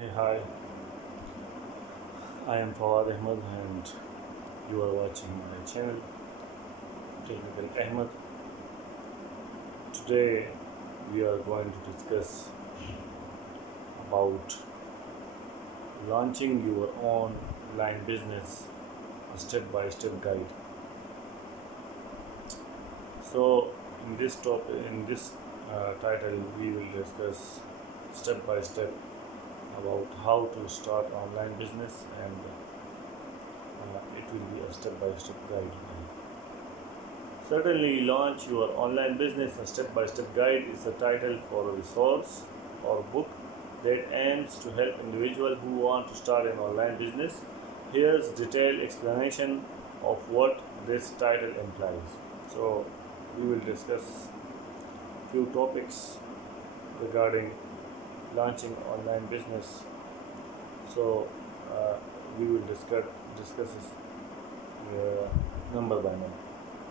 Hey, hi, I am Fawad Ahmed and you are watching my channel Technical Ahmed. Today we are going to discuss about launching your online business, a step-by-step guide. So in this title we will discuss step by step about how to start online business and it will be a step-by-step guide. Certainly, launch your online business. A step by step guide is a title for a resource or book that aims to help individuals who want to start an online business. Here's detailed explanation of what this title implies. So, we will discuss few topics regarding launching online business. So, uh, we will discuss this number by number.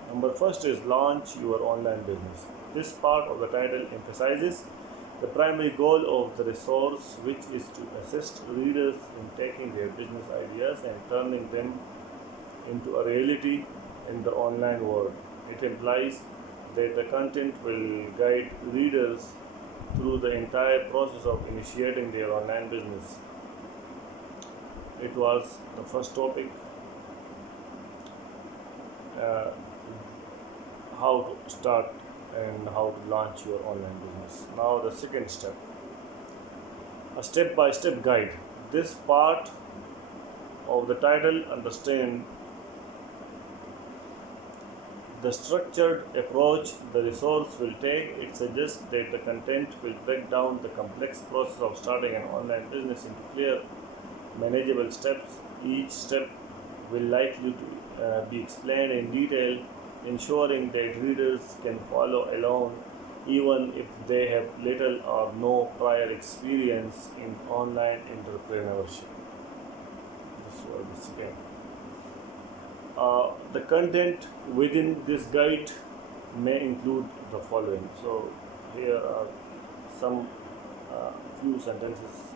Number first is launch your online business. This part of the title emphasizes the primary goal of the resource, which is to assist readers in taking their business ideas and turning them into a reality in the online world. It implies that the content will guide readers through the entire process of initiating their online business. It was the first topic, uh, how to start and how to launch your online business. Now, the second step, a step by step guide. This part of the title understand the structured approach the resource will take. It suggests that the content will break down the complex process of starting an online business into clear, manageable steps. Each step will likely to be explained in detail, ensuring that readers can follow along even if they have little or no prior experience in online entrepreneurship. This was the second. The content within this guide may include the following. So, here are some few sentences,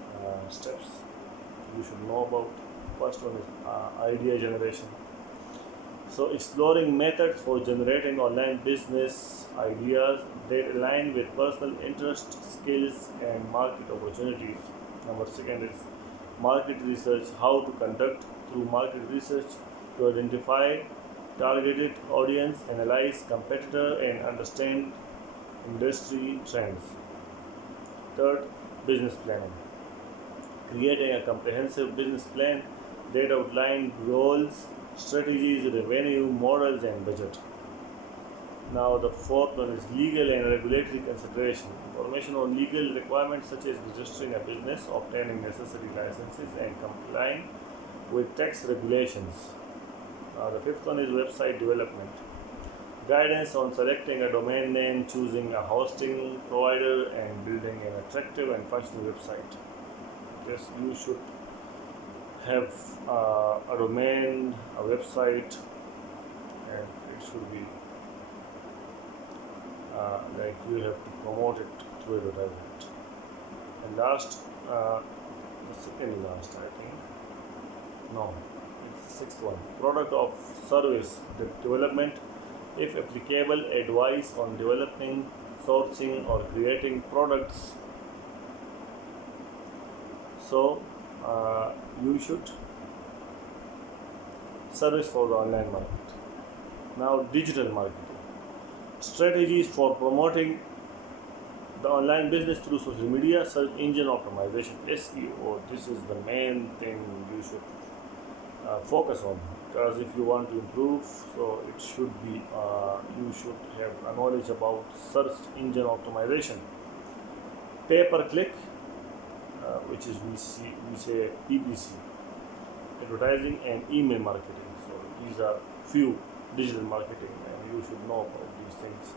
steps you should know about. First one is idea generation. So, exploring methods for generating online business ideas that align with personal interest, skills, and market opportunities. Number second is market research. How to conduct through market research to identify targeted audience, analyze competitor, and understand industry trends. Third, business planning. Creating a comprehensive business plan that outlines goals, strategies, revenue models, and budget. Now, the fourth one is legal and regulatory consideration. Information on legal requirements such as registering a business, obtaining necessary licenses, and complying with tax regulations. The fifth one is website development. Guidance on selecting a domain name, choosing a hosting provider, and building an attractive and functional website. Yes, you should have a domain, a website, and it should be like you have to promote it through advertisement. And last, the second last, I think. No, it's the sixth one. Product of service development, if applicable, advice on developing, sourcing, or creating products. So, you should service for the online market. Now, digital marketing strategies for promoting the online business through social media, search engine optimization, SEO. This is the main thing you should focus on, because if you want to improve, so it should be you should have a knowledge about search engine optimization. Pay per click, which is we say PPC, advertising and email marketing. So these are few digital marketing, and you should know about these things.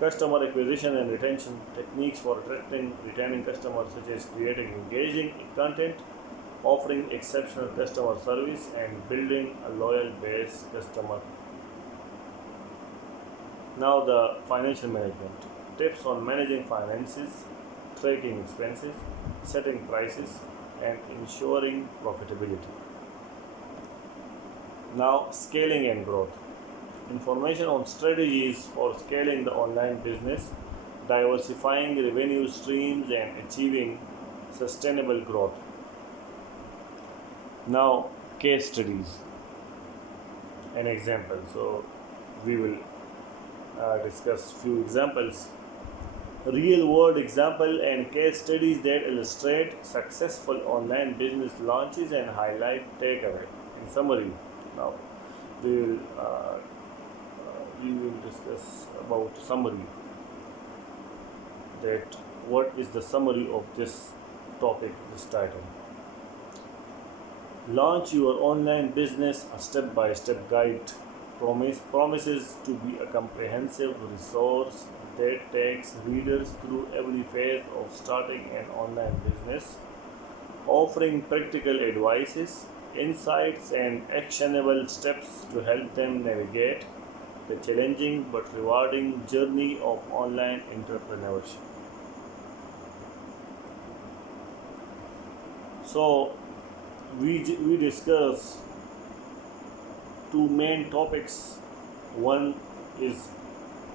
Customer acquisition and retention techniques for attracting, retaining customers, such as creating engaging content, offering exceptional customer service, and building a loyal base customer. Now, the financial management tips on managing finances, tracking expenses, setting prices, and ensuring profitability. Now, scaling and growth. Information on strategies for scaling the online business, diversifying revenue streams, and achieving sustainable growth. Now, case studies and examples. So, we will discuss few examples, real world example and case studies that illustrate successful online business launches and highlight takeaway. In summary, now we will discuss about summary, that what is the summary of this topic, this title. Launch your online business, a step by step guide, promises to be a comprehensive resource that takes readers through every phase of starting an online business, offering practical advices, insights, and actionable steps to help them navigate the challenging but rewarding journey of online entrepreneurship. So, we discuss two main topics. One is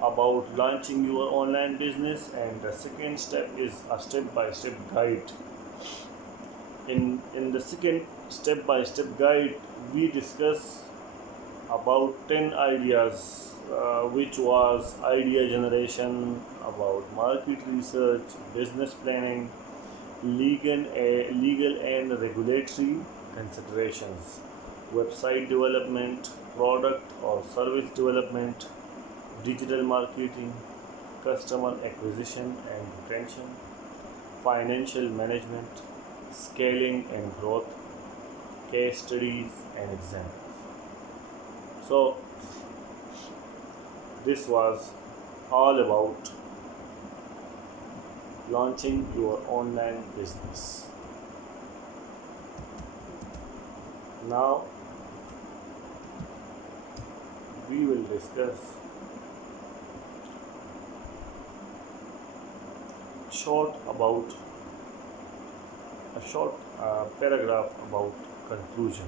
about launching your online business, and the second step is a step by step guide. In the second step by step guide, we discuss about 10 ideas, which was idea generation, about market research, business planning, legal and regulatory considerations, website development, product or service development, digital marketing, customer acquisition and retention, financial management, scaling and growth, case studies and examples. So, this was all about launching your online business. Now, we will discuss short about a short paragraph about conclusion.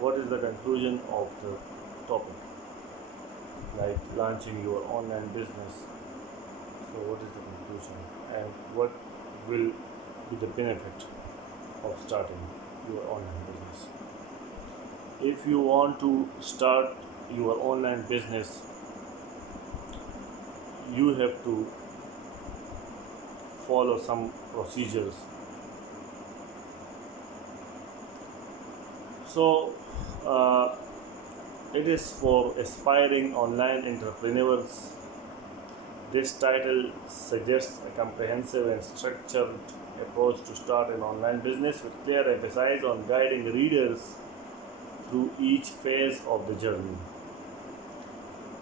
What is the conclusion of the topic? Like launching your online business. So, what is the conclusion, and what will be the benefit of starting your online business? If you want to start your online business, you have to follow some procedures. So, it is for aspiring online entrepreneurs. This title suggests a comprehensive and structured approach to start an online business, with clear emphasis on guiding readers through each phase of the journey.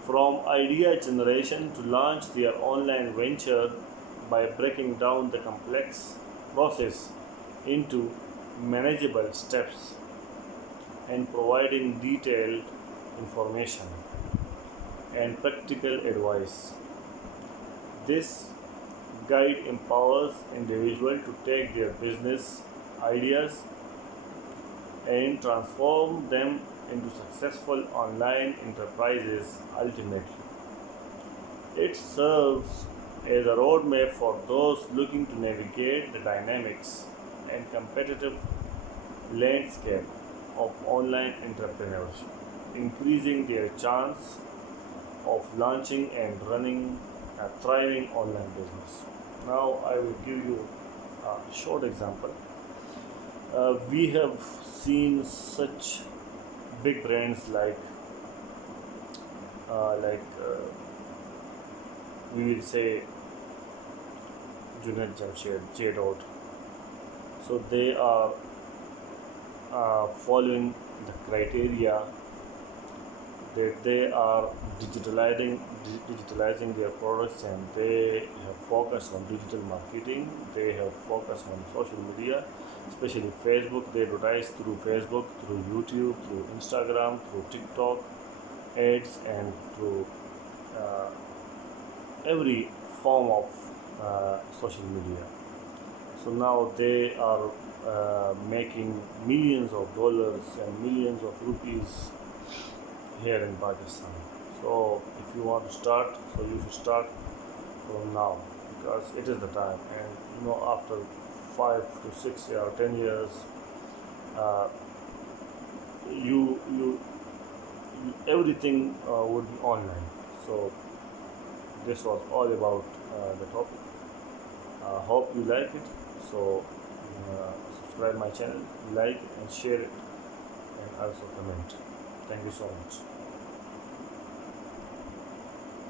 From idea generation to launch their online venture, by breaking down the complex process into manageable steps and providing detailed information and practical advice. This guide empowers individuals to take their business ideas and transform them into successful online enterprises ultimately. It serves as a roadmap for those looking to navigate the dynamics and competitive landscape of online entrepreneurship, increasing their chance of launching and running a thriving online business. Now, I will give you a short example. We have seen such big brands like we will say Junaid Jamshed, J. Dot. So they are following the criteria that they are digitalizing their products, and they have focused on digital marketing. They have focused on social media, especially Facebook. They advertise through Facebook, through YouTube, through Instagram, through TikTok ads, and through every form of social media. So now they are making millions of dollars and millions of rupees here in Pakistan. So if you want to start, so you should start from now, because it is the time. And after 5 to 6 years or 10 years, uh, you, you you everything would be online. So this was all about the topic. Hope you like it. So subscribe my channel, like it and share it, and also comment. Thank you so much.